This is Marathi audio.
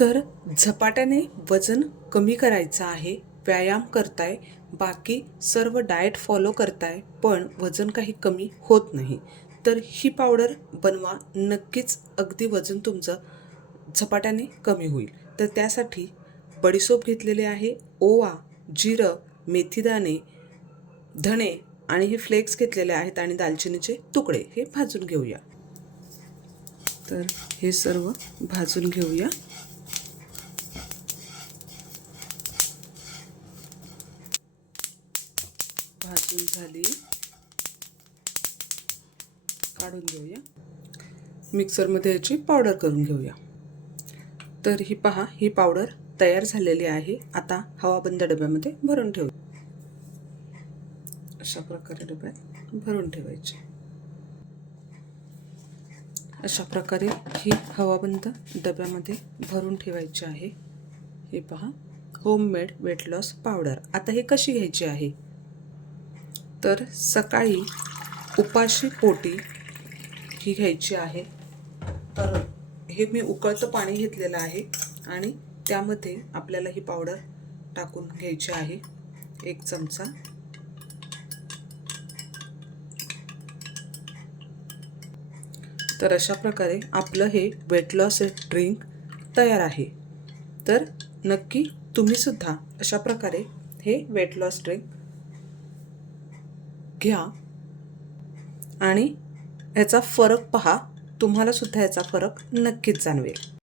तर झपाट्याने वजन कमी करायचं आहे व्यायाम करताय बाकी सर्व डाएट फॉलो करताय पण वजन काही कमी होत नाही. तर ही पावडर बनवा नक्कीच अगदी वजन तुमचं झपाट्याने कमी होईल. तर त्यासाठी बडीसोप घेतलेले आहे ओवा जिरं मेथीदाणे धणे आणि हे फ्लेक्स घेतलेले आहेत आणि दालचिनीचे तुकडे हे भाजून घेऊया. तर हे सर्व भाजून घेऊया. भाजून झाली. काढून घेऊया. मिक्सरमध्ये याची पावडर करून घेऊया. तर ही पहा ही पावडर तयार झालेली आहे. आता हवाबंद डब्यामध्ये भरून ठेवू. अशा प्रकारे डब्यात भरून ठेवायची. अशा प्रकारे ही हवाबंद डब्यामध्ये भरून ठेवायची आहे. हे पहा होममेड वेट लॉस पावडर. आता हे कशी घ्यायची आहे? तर सकाळी उपाशी पोटी ही घ्यायची आहे. तर हे मी उकळतं पाणी घेतलेलं आहे आणि त्यामध्ये आपल्याला ही पावडर टाकून घ्यायची आहे. एक चमचा. तर अशा प्रकारे आपलं हे वेट लॉस ड्रिंक तयार आहे. तर नक्की तुम्हीसुद्धा अशा प्रकारे हे वेट लॉस ड्रिंक घ्या. आणि याचा फरक पहा. तुम्हाला सुद्धा याचा फरक नक्कीच जाणवेल.